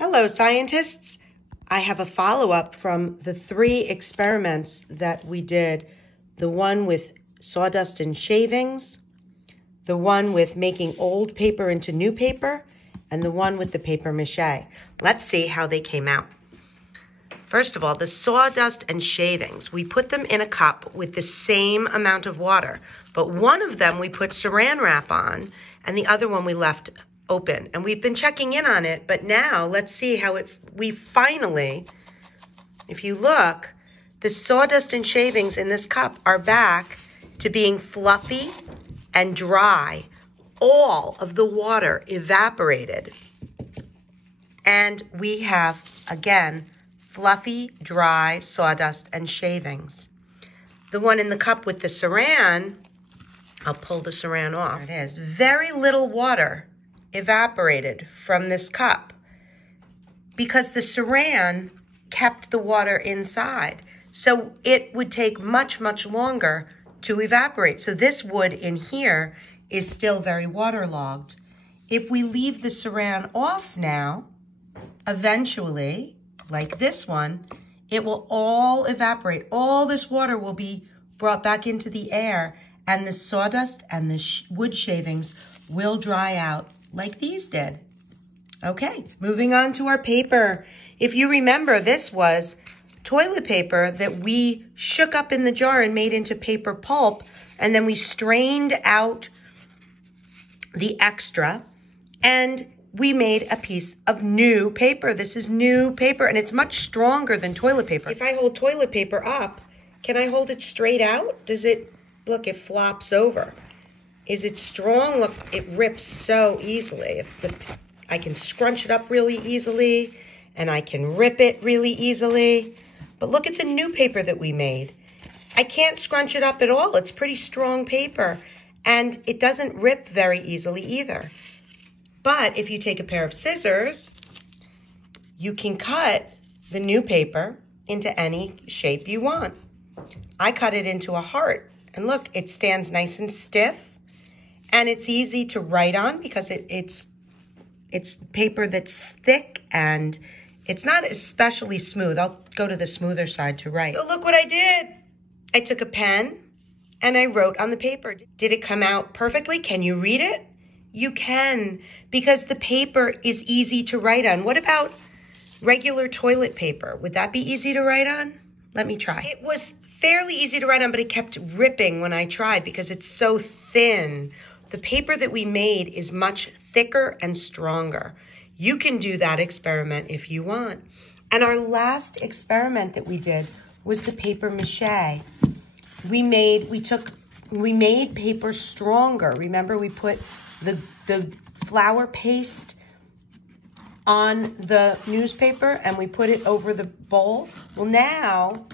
Hello, scientists. I have a follow-up from the 3 experiments that we did. The one with sawdust and shavings, the one with making old paper into new paper, and the one with the paper mache. Let's see how they came out. First of all, the sawdust and shavings, we put them in a cup with the same amount of water, but one of them we put saran wrap on, and the other one we left open. And we've been checking in on it, but now let's see how we finally, if you look, the sawdust and shavings in this cup are back to being fluffy and dry. All of the water evaporated. And we have, again, fluffy, dry sawdust and shavings. The one in the cup with the saran, I'll pull the saran off. There it is. Very little water evaporated from this cup because the saran kept the water inside. So it would take much, much longer to evaporate. So this wood in here is still very waterlogged. If we leave the saran off now, eventually, like this one, it will all evaporate. All this water will be brought back into the air, and the sawdust and the wood shavings will dry out like these did. Okay, moving on to our paper. If you remember, this was toilet paper that we shook up in the jar and made into paper pulp, and then we strained out the extra, and we made a piece of new paper. This is new paper, and it's much stronger than toilet paper. If I hold toilet paper up, can I hold it straight out? Does it, look, it flops over. Is it strong? Look, it rips so easily. I can scrunch it up really easily, and I can rip it really easily. But look at the new paper that we made. I can't scrunch it up at all. It's pretty strong paper, and it doesn't rip very easily either. But if you take a pair of scissors, you can cut the new paper into any shape you want. I cut it into a heart, and look, it stands nice and stiff, and it's easy to write on because it's paper that's thick and it's not especially smooth. I'll go to the smoother side to write. So look what I did. I took a pen and I wrote on the paper. Did it come out perfectly? Can you read it? You can, because the paper is easy to write on. What about regular toilet paper? Would that be easy to write on? Let me try. It was fairly easy to write on, but it kept ripping when I tried because it's so thin. The paper that we made is much thicker and stronger. You can do that experiment if you want. And our last experiment that we did was the paper mache. We made paper stronger. Remember, we put the flour paste on the newspaper and we put it over the bowl. Well, now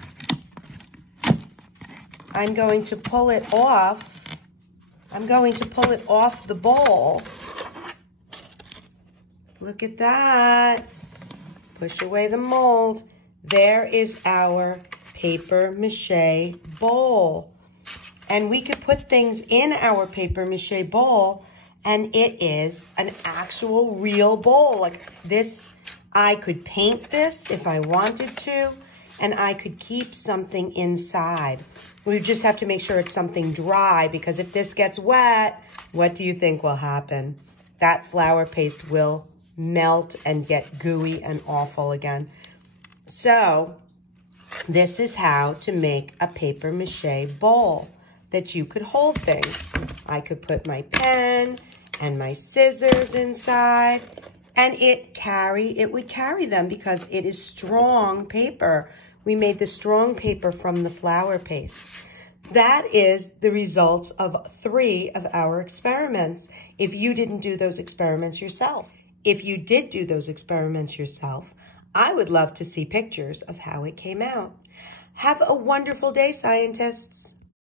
I'm going to pull it off. I'm going to pull it off the bowl. Look at that. Push away the mold. There is our paper mache bowl. And we could put things in our paper mache bowl, and it is an actual real bowl. Like this, I could paint this if I wanted to, and I could keep something inside. We just have to make sure it's something dry, because if this gets wet, what do you think will happen? That flour paste will melt and get gooey and awful again. So this is how to make a paper mache bowl that you could hold things. I could put my pen and my scissors inside, and it would carry them because it is strong paper. We made the strong paper from the flour paste. That is the results of 3 of our experiments. If you didn't do those experiments yourself. If you did do those experiments yourself, I would love to see pictures of how it came out. Have a wonderful day, scientists.